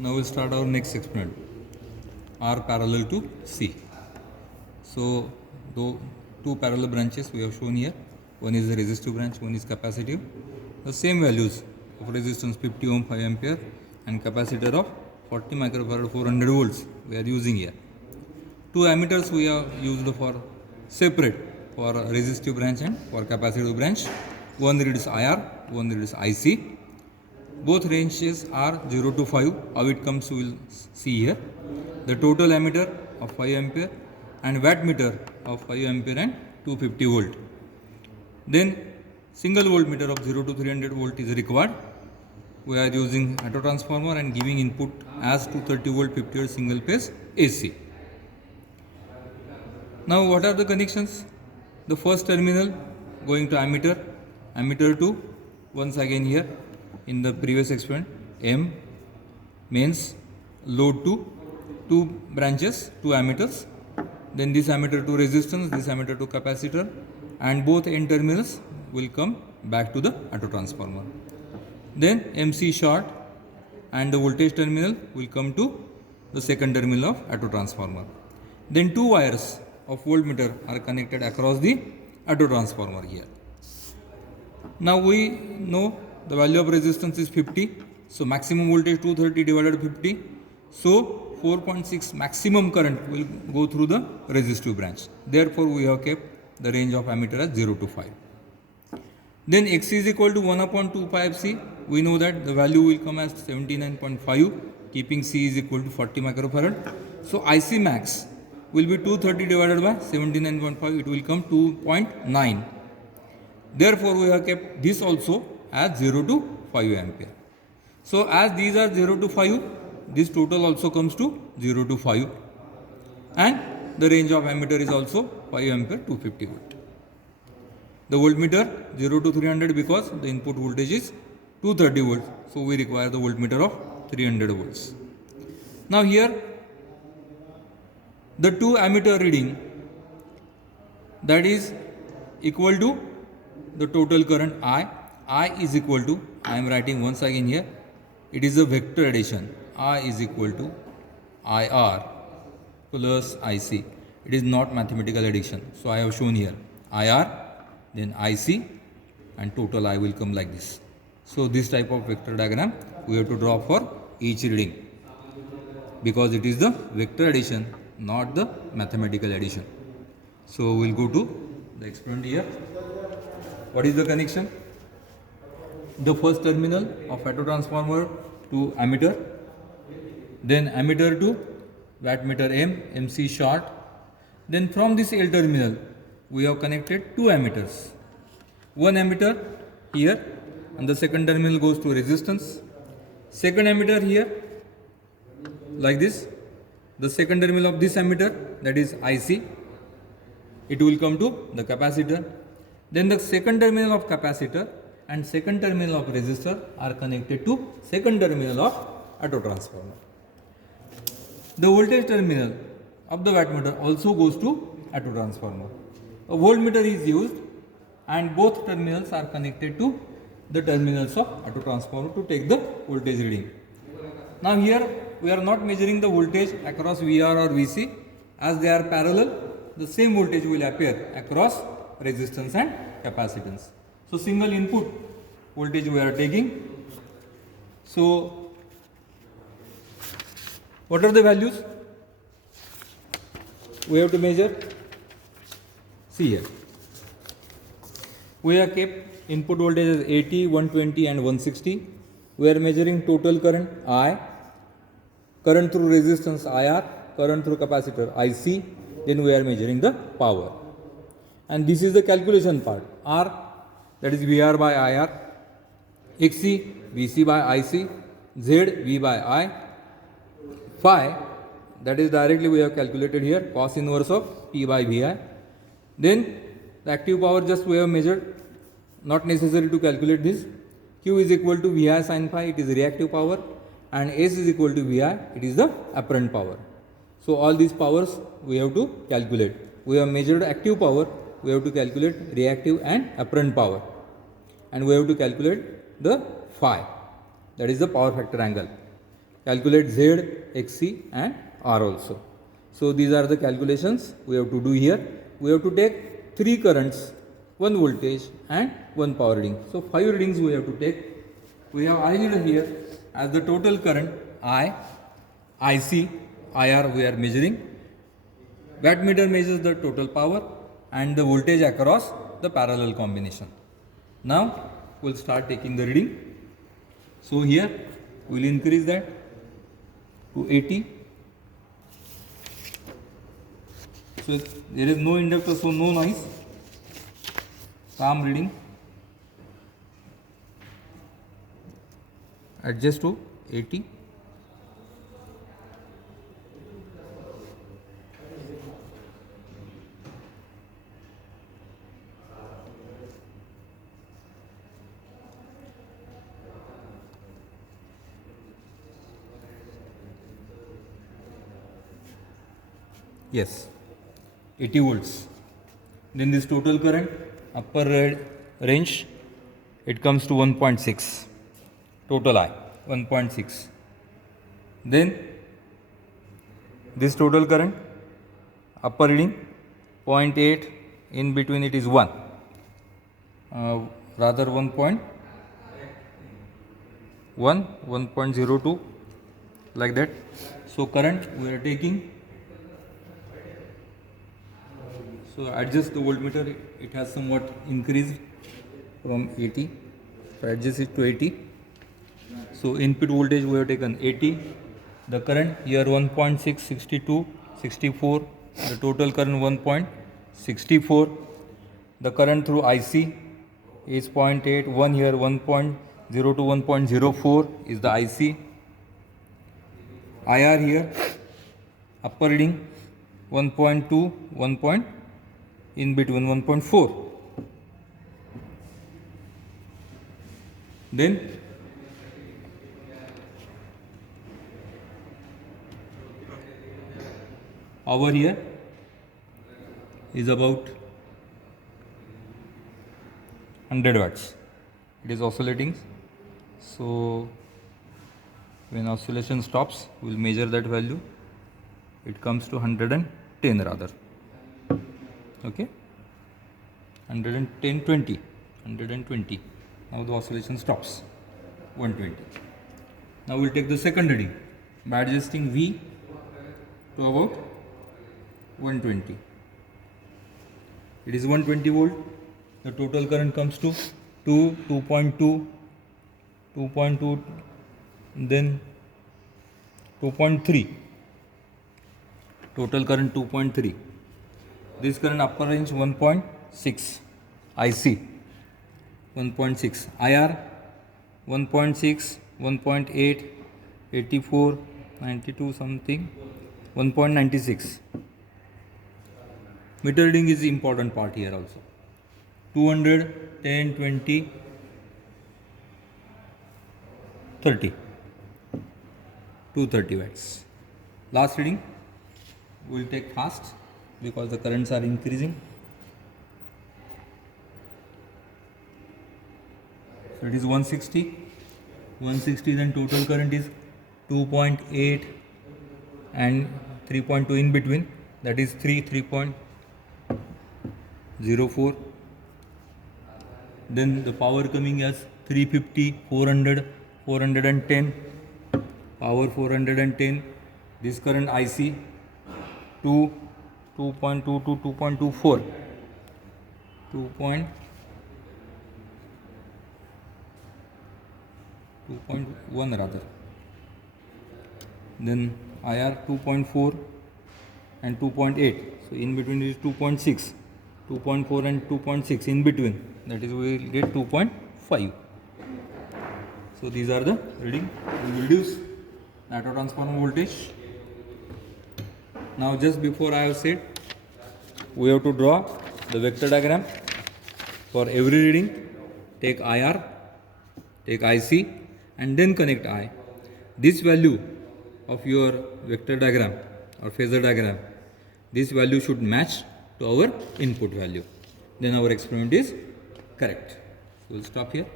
Now we'll start our next experiment. R parallel to C. So, though two parallel branches we have shown here. One is the resistive branch, one is capacitive. The same values of resistance 50 ohm 5 ampere and capacitor of 40 microfarad 400 volts we are using here. Two ammeters we have used for separate for resistive branch and for capacitive branch. One reads IR, one reads IC. Both ranges are 0 to 5. How it comes we will see here. The total ammeter of 5 ampere and wattmeter of 5 ampere and 250 volt. Then single voltmeter of 0 to 300 volt is required. We are using auto transformer and giving input as 230 volt 50 Hz single phase AC. Now what are the connections? The first terminal going to ammeter, ammeter 2 once again here in the previous experiment M means load to two branches, two ammeters, then this ammeter to resistance, this ammeter to capacitor, and both end terminals will come back to the auto transformer. Then MC short and the voltage terminal will come to the second terminal of auto transformer. Then two wires of voltmeter are connected across the auto transformer here. Now we know the value of resistance is 50. So maximum voltage 230 divided by 50. So 4.6 maximum current will go through the resistive branch. Therefore we have kept the range of ammeter as 0 to 5. Then X is equal to 1 upon 2 pi FC. We know that the value will come as 79.5, keeping C is equal to 40 microfarad. So IC max will be 230 divided by 79.5. It will come 2.9. Therefore we have kept this also as 0 to 5 ampere. So as these are 0 to 5, this total also comes to 0 to 5, and the range of ammeter is also 5 ampere 250 volt. The voltmeter 0 to 300 because the input voltage is 230 volts, so we require the voltmeter of 300 volts. Now here the two ammeter reading, that is equal to the total current I is equal to, I am writing once again here, it is a vector addition. I is equal to IR plus IC. It is not mathematical addition. So I have shown here IR, then IC, and total I will come like this. So this type of vector diagram we have to draw for each reading, because it is the vector addition, not the mathematical addition. So we will go to the experiment here. What is the connection? The first terminal of auto transformer to ammeter, then ammeter to wattmeter M, MC short. Then from this L terminal we have connected two ammeters. One ammeter here, and the second terminal goes to resistance. Second ammeter here like this. The second terminal of this ammeter, that is IC, it will come to the capacitor. Then the second terminal of capacitor and second terminal of resistor are connected to second terminal of auto transformer. The voltage terminal of the wattmeter also goes to auto transformer. A voltmeter is used and both terminals are connected to the terminals of auto transformer to take the voltage reading. Now here we are not measuring the voltage across VR or VC. As they are parallel, the same voltage will appear across resistance and capacitance. So single input voltage we are taking. So what are the values we have to measure? See here. We have kept input voltage as 80, 120 and 160. We are measuring total current I, current through resistance IR, current through capacitor IC. Then we are measuring the power. And this is the calculation part. R, that is VR by IR, XC, VC by IC, Z, V by I, phi, that is directly we have calculated here, cos inverse of P by VI. Then the active power just we have measured, not necessary to calculate this. Q is equal to VI sin phi, it is reactive power, and S is equal to VI, it is the apparent power. So all these powers we have to calculate. We have measured active power, we have to calculate reactive and apparent power, and we have to calculate the phi, that is the power factor angle. calculate Z, XC and R also. So these are the calculations we have to do here. We have to take 3 currents, 1 voltage and 1 power reading. So 5 readings we have to take. We have arranged here as the total current I, IC, IR we are measuring. Wattmeter measures the total power and the voltage across the parallel combination. Now we'll start taking the reading. So here we'll increase that to 80. So there is no inductor, so no noise. Calm reading. Adjust to 80. Yes, 80 volts. Then this total current upper range, it comes to 1.6. Total I 1.6. Then this total current upper reading 0.8, in between it is 1, rather 1.1, 1.02 like that. So current we are taking. So adjust the voltmeter, it has somewhat increased from 80. So adjust it to 80. So input voltage we have taken 80. The current here 1.6, 62, 64. The total current 1.64. The current through IC is 0.8. 1 here 1.0 to 1.04 is the IC. IR here upper reading 1.2, 1. In between 1.4. Then power here is about 100 watts. It is oscillating. So when oscillation stops, we will measure that value. It comes to 110 rather. Okay, 110, 20, 120. Now the oscillation stops, 120. Now we'll take the second reading by adjusting V to about 120. It is 120 volt. The total current comes to 2.2, 2.2, then 2.3. Total current 2.3. This current upper range 1.6, IC 1.6, IR 1.6, 1.8, 84, 92 something, 1.96. Meter reading is the important part here also. 200, 10, 20, 30, 230 watts. Last reading we will take fast because the currents are increasing. So it is 160, then total current is 2.8 and 3.2 in between, that is 3.04. Then the power coming as 350, 400, 410, power 410. This current IC 2.2 to 2.24, 2.1 rather. Then IR 2.4 and 2.8. So in between is 2.6, 2.4 and 2.6 in between. That is we will get 2.5. So these are the reading. We will reduce auto transformer voltage. Now just before I have said, we have to draw the vector diagram for every reading. Take IR, take IC and then connect I. This value of your vector diagram or phasor diagram, this value should match to our input value. Then our experiment is correct. So we'll stop here.